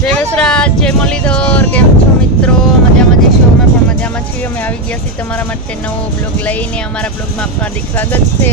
જય વસરાજ, જય કેમ છો મિત્રો? મજામાં જઈશું અમે પણ મજામાં છીએ. અમે આવી ગયા છીએ તમારા માટે નવો બ્લોગ લઈને. અમારા બ્લોગમાં હાર્દિક સ્વાગત છે.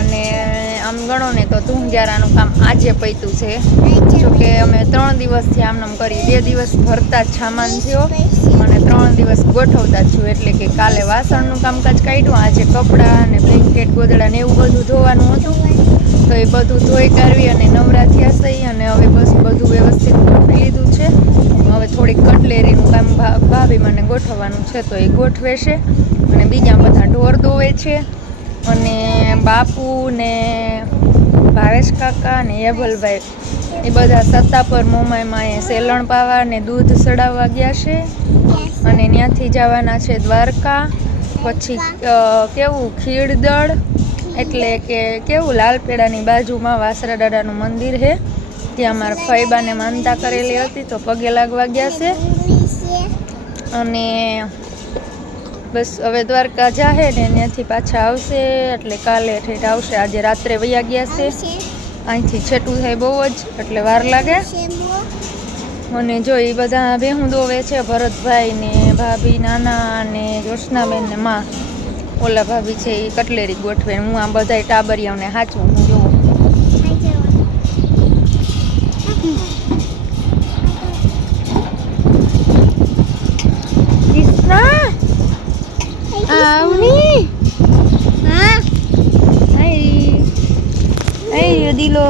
અને આમ ગણો ને તો તુંજારાનું કામ આજે પૈતું છે. જોકે અમે ત્રણ દિવસથી આમનામ કરી, બે દિવસ ભરતા જ સામાન થયો અને ત્રણ દિવસ ગોઠવતા છું, એટલે કે કાલે વાસણનું કામકાજ કાઢ્યું, આજે કપડાં અને બ્લેન્કેટ ગોદડા ને એવું બધું ધોવાનું હતું. તો એ બધું ધોઈ કાઢવી અને નવરા થયા સહી અને હવે બસ બધું વ્યવસ્થિત ગોઠવી લીધું છે. હવે થોડીક કટલેરીનું કામ ભાભી મને ગોઠવવાનું છે તો એ ગોઠવે છે અને બીજા બધા ઢોર ધોવે છે. અને બાપુ ને ભાવેશ કાકા ને યભલભાઈ એ બધા સત્તા પર મોમાઈમાં એ સેલણ પાવા ને દૂધ સડાવવા ગયા છે. અને ત્યાંથી જવાના છે દ્વારકા, પછી કેવું ખીરદળ એટલે કે કેવું લાલપેડાની બાજુમાં વાસરા દાદાનું મંદિર છે. ત્યાં મારા ફૈબાને માનતા કરેલી હતી તો પગે લાગવા ગયા છે. અને બસ હવે દ્વારકા જાહે ને ત્યાંથી પાછા આવશે, એટલે કાલે ઠેઠ આવશે. આજે રાત્રે વયા ગયા છે. અહીંથી છેટું થાય બહુ જ, એટલે વાર લાગે. અને જો એ બધા ભેહું દોવે છે, ભરતભાઈ ને ભાભી, નાના ને જોશનાબેન ને માં. ઓલા ભાભી છે એ કટલેરી ગોઠવે. હું આ બધા ટાબરિયાઓને હાચું હું? જોઉં દિલો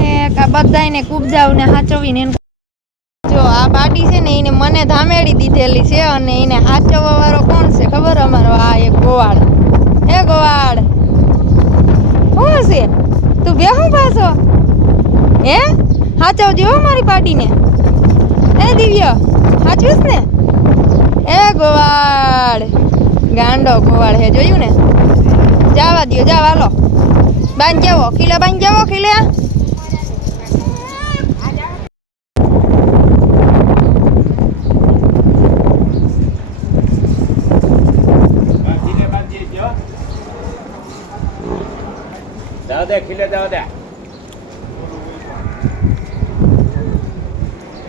હે? કા બધાયને કુબજાવને હાચવીને એને ને એને મને ધામેડી દીધેલી છે અને એને હાચવવા વાળો કોણ છે ખબર અમારો? આ એક ગોવાળ. એ ગોવાળ? શું છે તું બેહું પાછો? હે? હાચવજો મારી પાટીને એ દિવ્ય, હાચવીશ ને? એ ગોવાળ. ગાંડો ગોવાળ હે, જોયું ને? જાવા દિયો જવા લો બાંધ જાવો ખીલે બાંધ જાવો ખીલે. ખીલે જાવ દે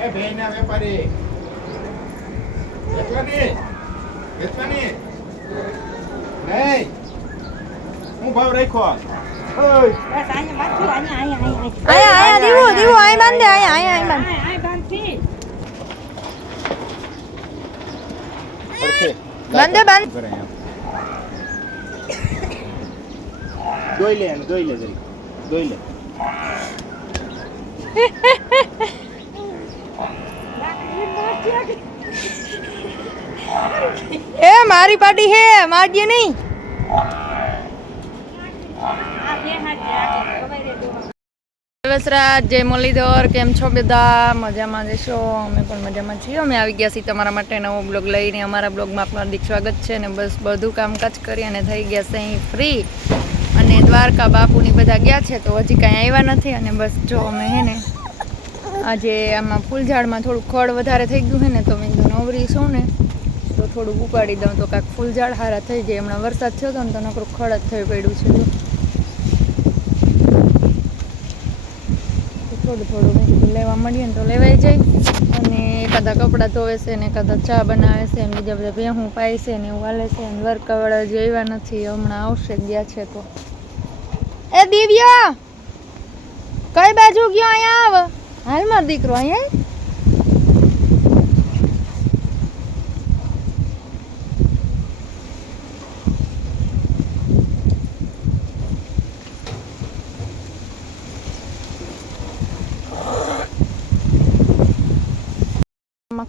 એ ભેંના વેપારી વેચવાની. વેચવાની. નહીં. હું ભાવ રાખ્યો? ઓય. આયા આયા દીવો દીવો આય બાંધે આયા આયા આય બાંધ. દોઈ લે જોઈ લે જરી લે. એ, મારી પાટી હે, મારજે નહીં. જય મુરલીધર, કેમ છો બધા? મજામાં જશો અમે પણ મજામાં છીએ. અમે આવી ગયા છીએ તમારા માટે નવો બ્લોગ લઈને. અમારા બ્લોગમાં આપનું હાર્દિક સ્વાગત છે અને બસ બધું કામકાજ કરી અને થઈ ગયા છે અહીં ફ્રી દ્વારકા બાપુની બધા ગયા છે તો હજી કાંઈ આવ્યા નથી અને બસ જો અમે હે ને આજે આમાં ફૂલઝાડમાં થોડું ખડ વધારે થઈ ગયું છે ને તો મેં નવરી છું ને તો થોડુંક ઉપાડી દઉં તો કાંઈક ફૂલઝાડ હારા થઈ જાય. હમણાં વરસાદ થયો હતો ને તો નકરું ખડ જ થઈ પડ્યું છે થોડું થોડું લેવા મળીએ ને તો લેવાઈ જાય અને એકાદા કપડાં ધોવે છે ને એકાદા ચા બનાવે છે બીજા બધા ભેહું પાય છે ને એવું હાલે છે ને વર્કવાળા જે આવ્યા નથી, હમણાં આવશે ગયા છે તો. એ દિવ્યા, કઈ બાજુ ગયો અહીંયા આવ? હાલ માર દીકરો અહીંયા.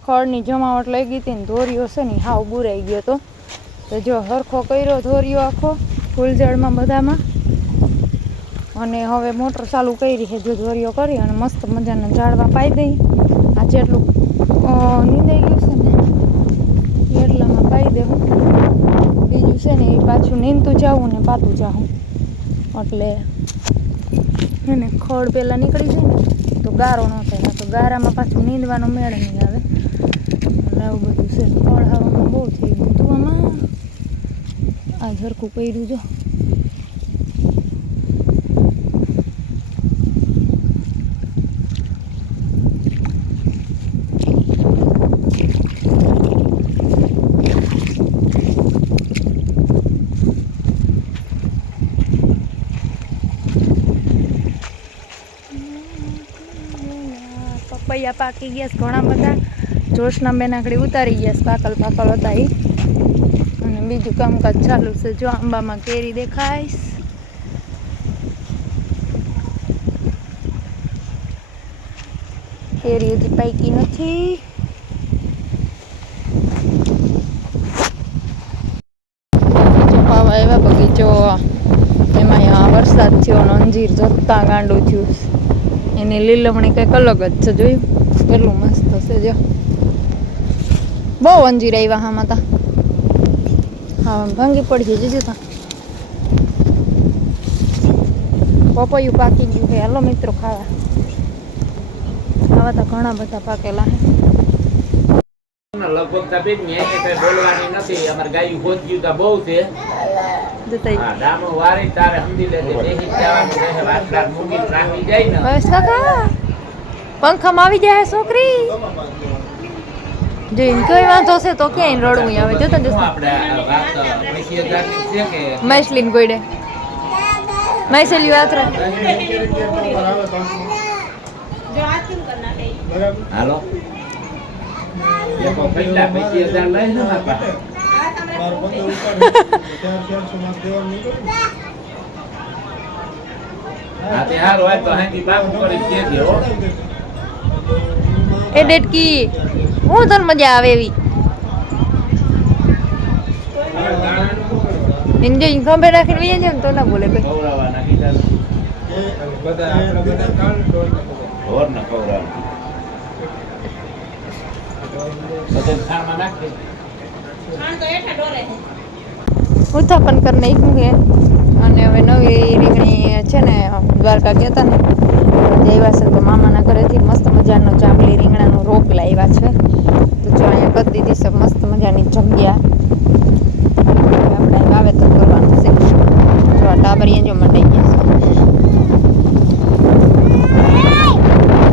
ખળની જમાવટ લઈ ગઈ હતી ને ધોરીઓ છે ને હાવ બુરાઈ ગયો તો. તો જો હરખો કર્યો ધોરિયો આખો ફૂલઝાડમાં બધામાં. અને હવે મોટર ચાલુ કરી છે જો ધોરીઓ કરી અને મસ્ત મજાના ઝાડવા પાઈ દઈ. આ જેટલું નીંદાઈ ગયું છે ને, એટલામાં પાઈ દેવું. બીજું છે ને, એ પાછું નીંદતું જાવું ને પાતું જાવું. એટલે હે ને, ખડ પહેલાં નીકળી જાય ને, તો ગારો ન થાય તો ગારામાં પાછું નીંદવાનો મેળ નહીં આવે. એટલે આવું બધું છે ખડ હવામાં બહુ થઈ ગયું. તું આમાં આ ઝરખું કર્યું જો. પપૈયા પાકી ગયા ઘણા બધા. જોશના બેન આગળ ઉતારી ગયા પાકલ પાકલ હતા એ અને બીજું કામકાજ ચાલુ છે, જો આંબામાં કેરી દેખાઈશ કેરી હજી પાકી નથી. એવા બગીચો એમાં વરસાદ થયો અંજીર જોતા ગાંડું થયું એની લીલવણી કંઈક અલગ જ છે, જોયું? કેટલું મસ્ત થશે જો. બહુ અંજીર આવ્યા આમાં માતા હા ભાંગી પડી જોજો તા. પપૈયું પાકી ગયું છે. હાલો, મિત્રો, ખાવા. ખાવા તો ઘણા બધા પાકેલા છે. લગભગ તબીબ બોલવાની નથી. અમારે ગાયું ખોદ્યું તો બહુ છે. બેસી જ બસ કાકા પંખામાં આવી જાય છોકરી? જો કઈ વાંધો છે તો ક્યાંય રડવું આવે. છે કે? મૈસલીન ગોઈડે મૈસેલી યાત્રા હાલો. એકો પૈસી હજાર લઈ ને મારા પાસે. હા તને મજા આવે એવી? એન્જોય ખંભે રાખીને વહી જાય ને તો ના બોલે કોઈ. ઓર ના ઢોર બધા ખાણમાં નાખી. ઉત્થાપન કરીને ઈકું છે. અને હવે નવી રીંગણી છે ને દ્વારકા ગયા હતા ને જઈવા છે તો મામાના ઘરેથી મસ્ત મજાનો ચાંપલી રીંગણાનો રોપ લાવ્યા છે. તો જો અહીંયા કરી દીધી છે મસ્ત મજાની જગ્યા હવે આપણે વાવેતર કરવાનું છે જો આ ટાબરિયા જો મંડાઈ ગયા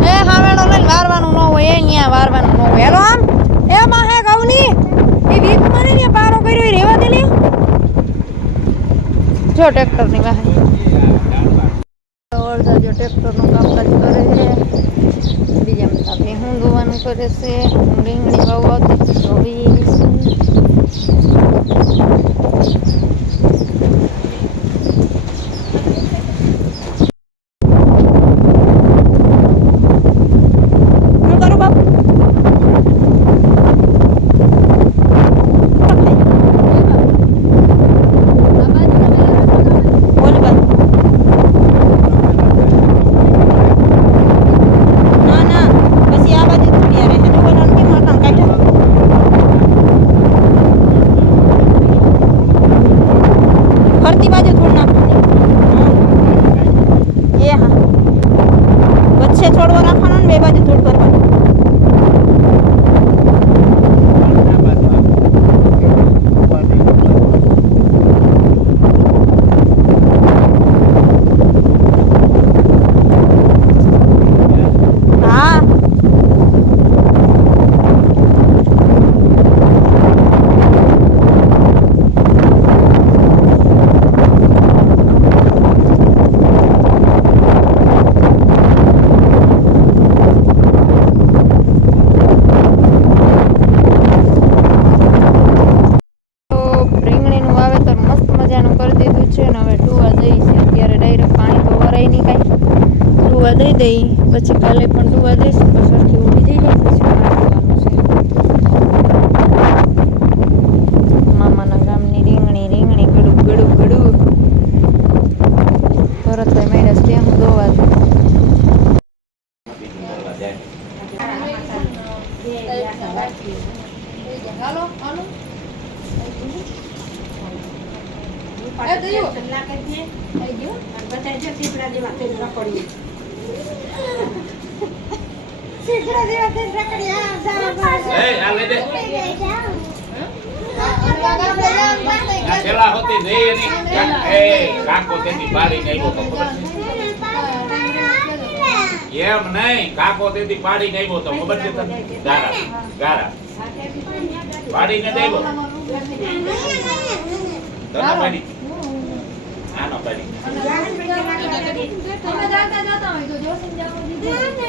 છે એ હાવેણો લઈને વારવાનું ન હોય એ અહીંયા વારવાનું ન હોય હેલો આમ એ માહે ગૌની એ વીક મને ને પારો કર્યો એ રેવા દે લે જો ટ્રેક્ટરની વાહે અડધા જો ટ્રેક્ટરનું કામકાજ કરે છે. બીજા બધા ભેહું ધોવાનું કરે છે. રીંગણી વાવવા ધોવી હું કરું બાપુ બોલ બાપુ ના ના પછી આ બાજુ થોડી રહે છે બોલવાનું કેમ અટાણ કાઢ્યા ફરતી બાજુ થોડ નાખવાની એ હા વચ્ચે છોડવો રાખવાનો ને બે બાજુ થોડ કરવાનું હા તો રીંગણીનું વાવેતર મસ્ત મજાનું કરી દીધું છે ને હવે ટુવા દઈ છે અત્યારે ડાયરેક્ટ પાણી તો વરાય નહીં કાંઈ ટુવા દઈ દઈ. પછી કાલે પણ ટુવા દઈશું પછી સરખી ઊભી પછી પાણી છે. મામાના ગામની રીંગણી રીંગણી ગડું ગળું ગડું તરત મેળસ હું દોવા હાલો હાલો એ, આ લઈ દે. પેલા હોતી જઈ એની. એ કાકો તેથી પાડીને આવ્યો તો ખબર છે? એમ નહીં કાકો તેથી પાડીને આવ્યો તો ખબર છે તને? ગારા ગારા. પાડીને જ આવ્યો તને પાડી આનો પાડી અમે જાતા જાતા હોય તો જોશી જવા